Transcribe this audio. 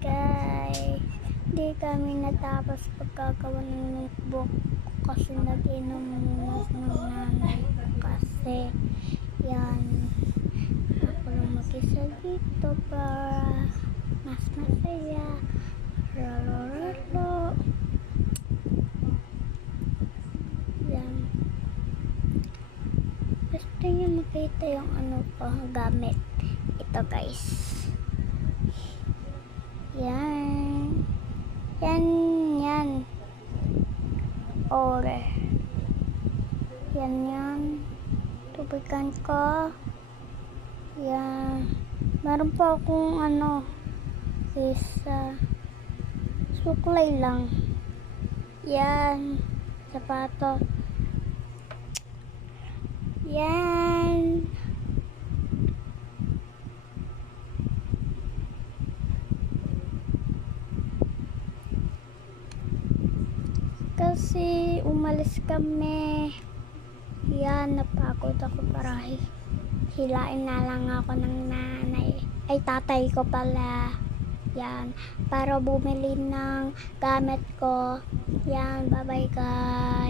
guys, di kami natapos pagkagawa ng notebook kasi nag-inom muna ng nanay kasi yan, ako lang mag-isa dito para mas masaya. Rolo yan, gusto niyo makita yung ano ko gamit, ito guys, yan or yan tubigan ko, yan, meron pa akong ano isa suklay lang, yan, sapato, yan, kasi umalis kami, yan, napagod ako para hilain na lang ako ng nanay, ay tatay ko pala, yan, para bumili ng gamit ko, yan, bye bye guys.